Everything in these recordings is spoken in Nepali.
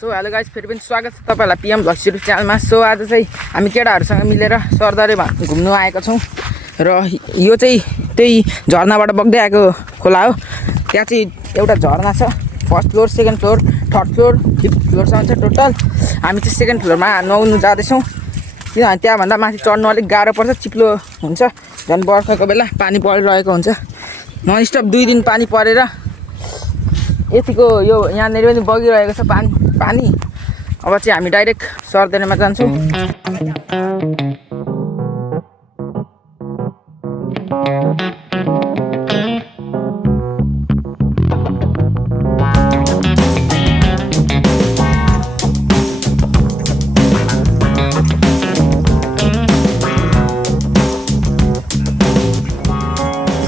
सो हेलो गाइस फेरि पनि स्वागत छ तपाईहरुलाई पीएम भ्लग्स युट्युब च्यानलमा। सो आज चाहिँ हामी केटाहरुसँग मिलेर सरदरबार घुम्नु आएका छौं र यो चाहिँ त्यही झरनाबाट बग्दै आएको खोला हो। त्यहाँ चाहिँ एउटा झरना छ। First floor, second floor, third floor, fifth फ्लोरसम्म छ टोटल। हामी चाहिँ सेकेन्ड फ्लोरमा नुहाउनु जाँदैछौँ किनभने त्यहाँभन्दा माथि चढ्नु अलिक गाह्रो पर्छ, चिप्लो हुन्छ। झन् बर्खाको बेला पानी परिरहेको हुन्छ। ननस्टप 2 दिन पानी परेर यतिको यो यहाँनिर पनि बगिरहेको छ पानी। अब चाहिँ हामी डाइरेक्ट सरदरमा जान्छौँ।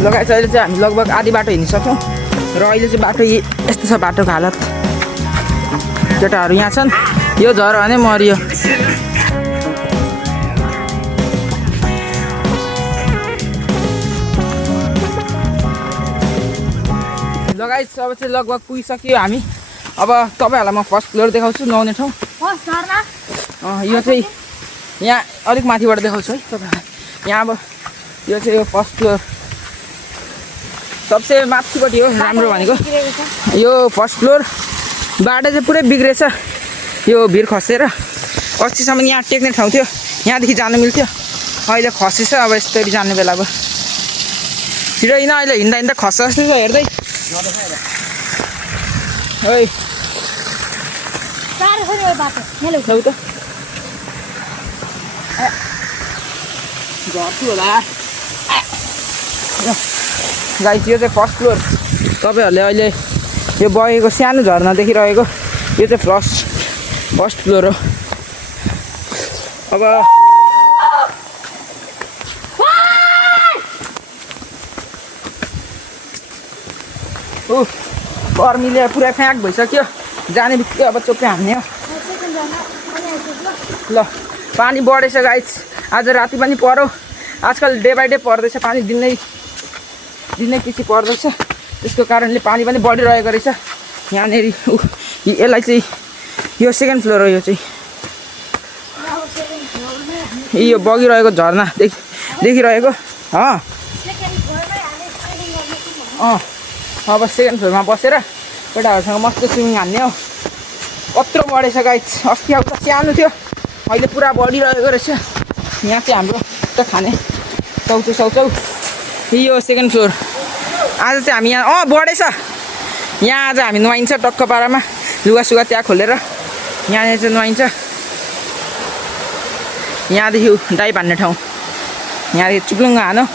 लगाएछ अहिले चाहिँ हामी लगभग आधी बाटो हिँडिसक्यौँ र अहिले चाहिँ बाटो यस्तो छ। बाटोको हालत केटाहरू यहाँ छन्। यो झर भने मरियो। लगाइस अब चाहिँ लगभग पुगिसक्यो हामी। अब तपाईँहरूलाई म फर्स्ट फ्लोर देखाउँछु, नुहाउने ठाउँ। यो चाहिँ यहाँ अलिक माथिबाट देखाउँछु है तपाईँहरूलाई। यहाँ अब यो चाहिँ यो फर्स्ट फ्लोर सबसे माथिपट्टि हो राम्रो भनेको। यो फर्स्ट फ्लोर बाटो चाहिँ पुरै बिग्रेछ। यो भिर खसेर अस्तिसम्म यहाँ टेक्ने ठाउँ थियो, यहाँदेखि जानु मिल्थ्यो। अहिले खसेछ। अब यस्तरी जाने बेला अब छिटो हिँड। अहिले हिँड्दा हिँड्दा खस्छ जस्तो छ हेर्दै। ओइ झर्छु होला गाइस। यो चाहिँ फर्स्ट फ्लोर। तपाईँहरूले अहिले यो बगेको सानो झरना देखिरहेको यो चाहिँ फर्स्ट फ्लोर हो। अब गर्मीले पुरा फ्याक भइसक्यो। जाने बित्तिकै अब चोप्पे हान्ने हो। ल पानी बढेछ गाइस। आज राति पनि पर्यो। आजकल डे बाई डे पर्दैछ पानी, दिनै पछि पर्दैछ। त्यसको कारणले पानी पनि बढिरहेको रहेछ यहाँनिर। यसलाई चाहिँ यो सेकेन्ड फ्लोर हो। यो चाहिँ यो बगिरहेको झरना देखिरहेको। अब सेकेन्ड फ्लोरमा बसेर केटाहरूसँग मस्त स्विमिङ हान्ने हो। कत्रो बढेछ गाइस। अस्ति अब त सानो थियो, अहिले पुरा बढिरहेको रहेछ। यहाँ चाहिँ हाम्रो त खाने चौचौ यो सेकेन्ड फ्लोर। आज चाहिँ हामी यहाँ बढेछ। यहाँ आज हामी नुहाइन्छ टक्क पारामा, लुगासुगा त्यहाँ खोलेर यहाँनिर चाहिँ नुहाइन्छ। यहाँदेखि डाइभ हान्ने ठाउँ, यहाँदेखि चुप्लुङ्ग हानो।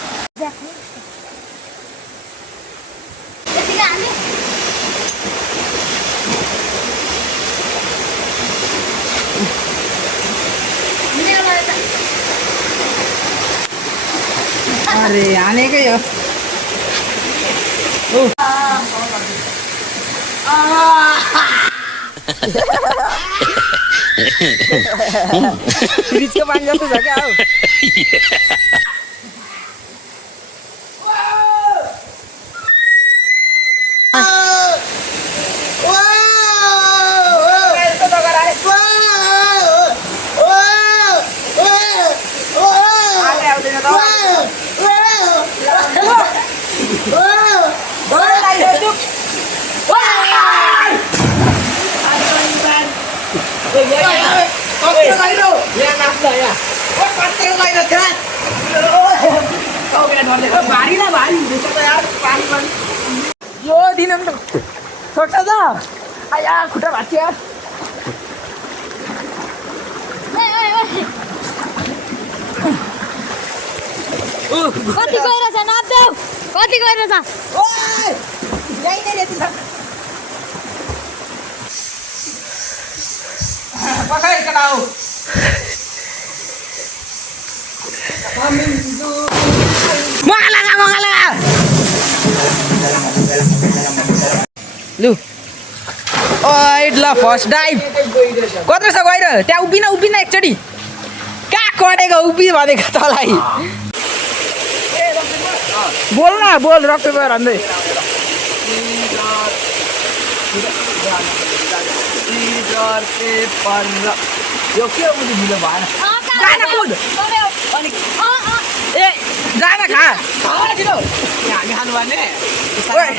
अरे हानेकै हो। फ्रिजको पानी जस्तो छ क्या हौ। यो दिन छोड्छ त आया खुट्टा भाँच्यो। कति गएर छ नदेऊ, कति गएर छ। पकाइ केटाउ लु ल फर्स्ट डाइभ कत्रो छ गएर त्यहाँ उभिन एकचोटि कहाँ कटेको उभि भनेको तँलाई बोल न बोल रक पेपर भन्दै यो के हो मुझे ढिलो भएन गाना कुद अनि ए गाना खा हामी खानुपर्ने ओए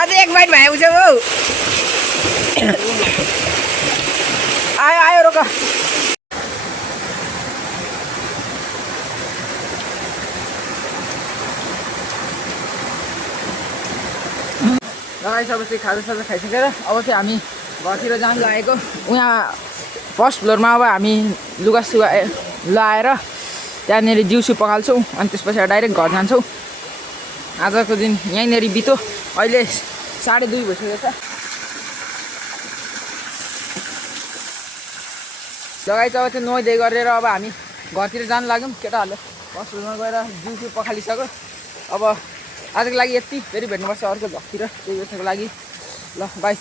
अझै एक बाइट भएपछि हौ आयो आयो रोक लगाइसकेपछि खाजासाजा खाइसकेर अब चाहिँ हामी घरतिर जानु लागेको उहाँ फर्स्ट फ्लोरमा अब हामी लुगासुगा लाएर त्यहाँनिर दिउँसो पखाल्छौँ अनि त्यसपछि डाइरेक्ट घर जान्छौँ आजको दिन यहीँनिर बित्यो अहिले 2:30 भइसकेको छ लगाइ चाहिँ अब चाहिँ नुहाइधुवाइ गरेर अब हामी घरतिर जानु लाग्यौँ केटाहरूले फर्स्ट फ्लोरमा गएर दिउँसो पखालिसक्यो अब आजको लागि यति फेरि भेट्नुपर्छ अर्को भक्तिर त्यही बेच्नको लागि ल बाई